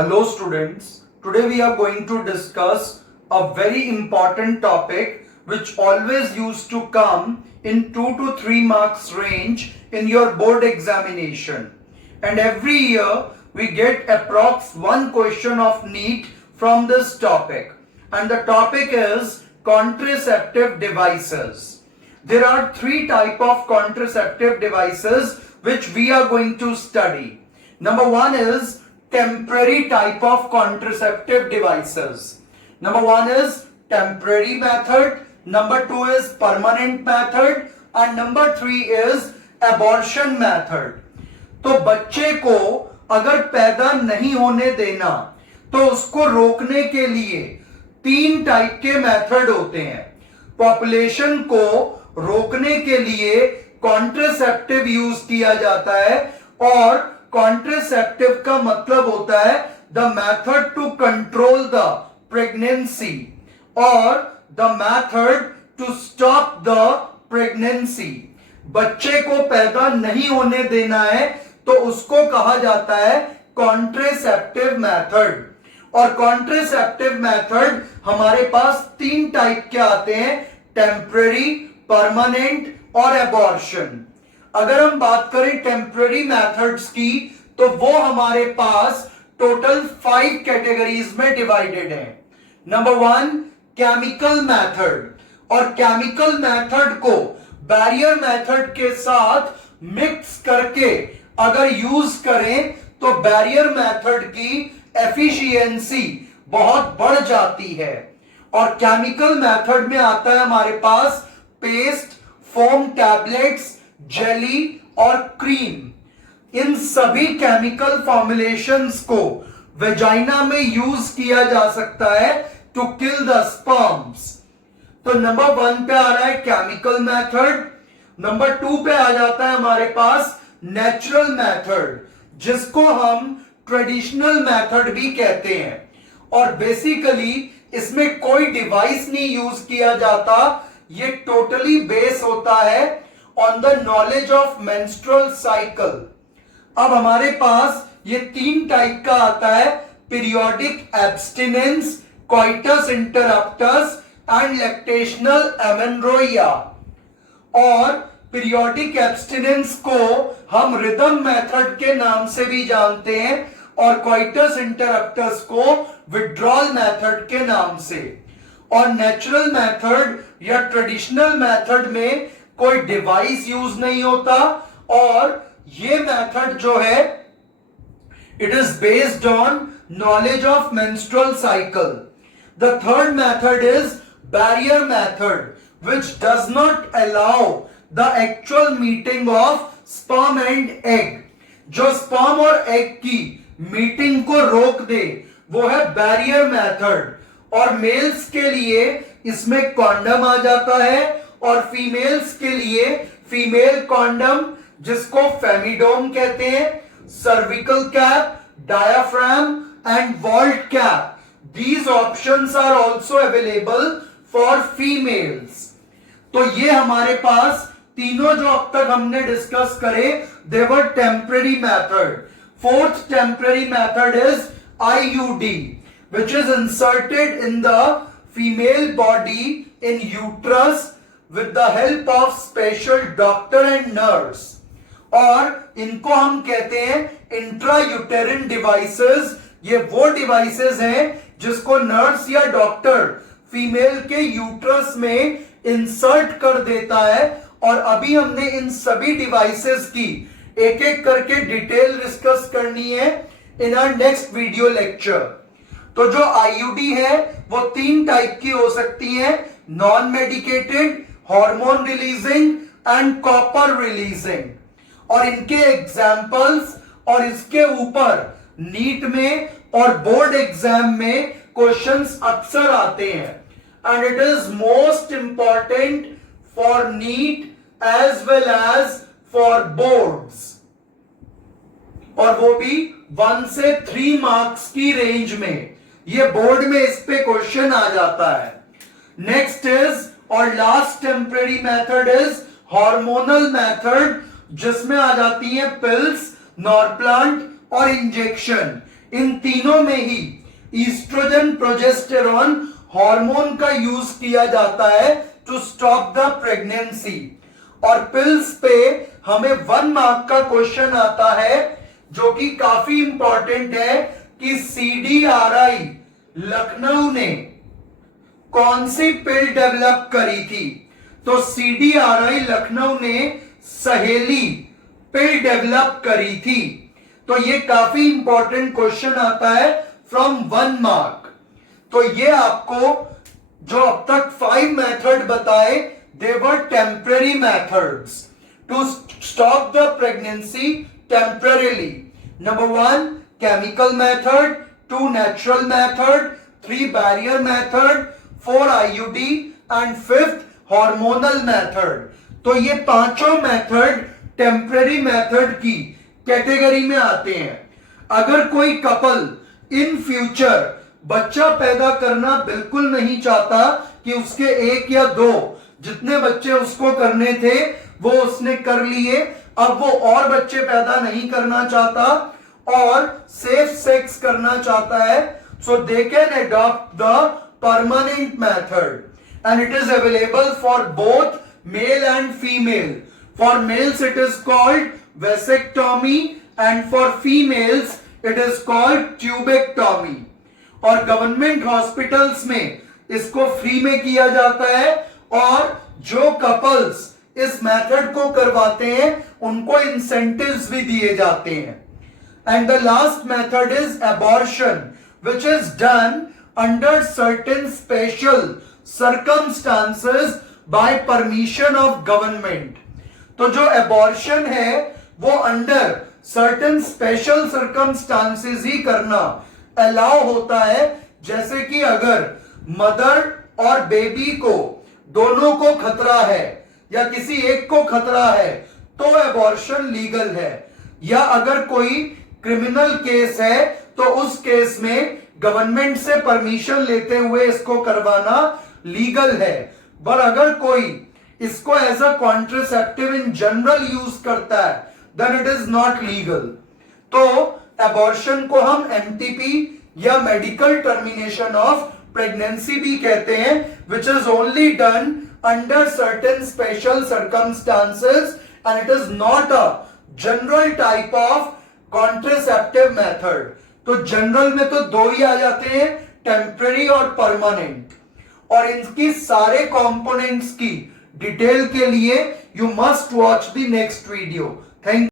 Hello students, today we are going to discuss a very important topic which always used to come in 2 to 3 marks range in your board examination. And every year we get approx one question of NEET from this topic. And the topic is contraceptive devices. There are 3 types of contraceptive devices which we are going to study. Number 1 is temporary type of contraceptive devices. Number 1 is temporary method, number 2 is permanent method and number 3 is abortion method. तो बच्चे को अगर पैदा नहीं होने देना तो उसको रोकने के लिए 3 टाइप के मेथड होते हैं. पॉपुलेशन को रोकने के लिए कॉन्ट्रासेप्टिव यूज किया जाता है और कॉन्ट्रासेप्टिव का मतलब होता है the method to control the pregnancy और the method to stop the pregnancy. बच्चे को पैदा नहीं होने देना है तो उसको कहा जाता है कॉन्ट्रासेप्टिव मेथड. और कॉन्ट्रासेप्टिव मेथड हमारे पास 3 टाइप के आते हैं, टेम्पररी, परमानेंट और एबॉर्शन. अगर हम बात करें टेम्पररी मेथड्स की तो वो हमारे पास टोटल 5 कैटेगरीज में डिवाइडेड है. नंबर 1 केमिकल मेथड, और केमिकल मेथड को बैरियर मेथड के साथ मिक्स करके अगर यूज करें तो बैरियर मेथड की एफिशिएंसी बहुत बढ़ जाती है. और केमिकल मेथड में आता है हमारे पास पेस्ट, फोम टैबलेट्स, जेली और क्रीम. इन सभी केमिकल फॉर्मुलेशंस को वेजाइना में यूज किया जा सकता है टू किल द स्पर्म्स. तो नंबर 1 पे आ रहा है केमिकल मेथड. नंबर 2 पे आ जाता है हमारे पास नेचुरल मेथड, जिसको हम ट्रेडिशनल मेथड भी कहते हैं. और बेसिकली इसमें कोई डिवाइस नहीं यूज किया जाता, ये टोटली बेस होता है on the knowledge of menstrual cycle. अब हमारे पास ये 3 टाइप का आता है, periodic abstinence, coitus interruptus and lactational amenorrhea. और पीरियोडिक एब्स्टिनेंस को हम रिदम मेथड के नाम से भी जानते हैं और कोइटस इंटरप्टस को विड्रॉल मेथड के नाम से. और नेचुरल मेथड या ट्रेडिशनल मेथड में कोई डिवाइस यूज नहीं होता और ये मेथड जो है it is based on knowledge of menstrual cycle. The third method is barrier method which does not allow the actual meeting of sperm and egg. जो स्पर्म और एग की मीटिंग को रोक दे वो है बैरियर मेथड. और मेल्स के लिए इसमें कॉन्डम आ जाता है और फीमेल्स के लिए फीमेल कॉन्डम, जिसको फेमिडोम कहते हैं, cervical cap, diaphragm and vault cap. These options are also available for females. तो ये हमारे पास तीनों जो अब तक हमने डिस्कस करे they were temporary method. Fourth temporary method is IUD, which is inserted in the female body in uterus with the help of special doctor and nurse. और इनको हम कहते हैं इंट्रायूटेरिन डिवाइसेस. ये वो डिवाइसेस हैं जिसको नर्स या डॉक्टर फीमेल के यूट्रस में इंसर्ट कर देता है. और अभी हमने इन सभी डिवाइसेस की एक एक करके डिटेल डिस्कस करनी है in our next video lecture. तो जो IUD है वो 3 टाइप की हो सकती है, non medicated, hormone releasing and copper releasing. और इनके एग्जाम्पल्स और इसके ऊपर नीट में और बोर्ड एग्जाम में क्वेश्चंस अक्सर आते हैं. And it is most important for NEET as well as for boards. और वो भी 1 से 3 मार्क्स की रेंज में. ये बोर्ड में इस पे क्वेश्चन आ जाता है. नेक्स्ट इज और last temporary method is hormonal method, जिसमें आ जाती है पिल्स, नॉरप्लांट और इंजेक्शन. इन तीनों में ही ईस्ट्रोजन प्रोजेस्टेरॉन हार्मोन का यूज किया जाता है टू स्टॉप द प्रेगनेंसी। और पिल्स पे हमें 1 मार्क का क्वेश्चन आता है जो कि काफी इंपॉर्टेंट है कि CDRI लखनऊ ने कौन सी पिल डेवलप करी थी। तो CDRI लखनऊ ने सहेली पिल डेवलप करी थी। तो ये काफी इंपॉर्टेंट क्वेश्चन आता है फ्रॉम 1 मार्क। तो ये आपको जो अब तक 5 मेथड बताए, they were temporary methods to stop the pregnancy temporarily. Number 1, chemical method, 2, natural method, 3, barrier method, 4, IUD and 5th, hormonal method. तो ये पांचों मेथड टेम्पररी मेथड की कैटेगरी में आते हैं। अगर कोई कपल इन फ्यूचर बच्चा पैदा करना बिल्कुल नहीं चाहता कि उसके 1 या 2 जितने बच्चे उसको करने थे वो उसने कर लिए, अब वो और बच्चे पैदा नहीं करना चाहता और सेफ सेक्स करना चाहता है, so they can adopt the permanent method and it is available for both male and female. For males it is called vasectomy and for females it is called tubectomy. और government hospitals में इसको free में किया जाता है और जो couples इस मेथड को करवाते हैं उनको इंसेंटिव्स भी दिए जाते हैं। And the last method is abortion which is done under certain special circumstances by permission of government. तो जो अबॉर्शन है वो अंडर सर्टेन स्पेशल सर्कमस्टांसेस ही करना अलाउ होता है, जैसे कि अगर मदर और बेबी को दोनों को खतरा है या किसी एक को खतरा है तो अबॉर्शन लीगल है, या अगर कोई क्रिमिनल केस है तो उस केस में गवर्नमेंट से परमिशन लेते हुए इसको करवाना लीगल है। पर अगर कोई इसको as a contraceptive in general use करता है then it is not legal. तो अबॉर्शन को हम MTP या मेडिकल टर्मिनेशन ऑफ प्रेगनेंसी भी कहते हैं, which is only done under certain special circumstances and it is not a general type of contraceptive method. तो जनरल में तो 2 ही आ जाते हैं, टेम्पररी और परमानेंट। और इनकी सारे कंपोनेंट्स की डिटेल के लिए you must watch the next video. Thank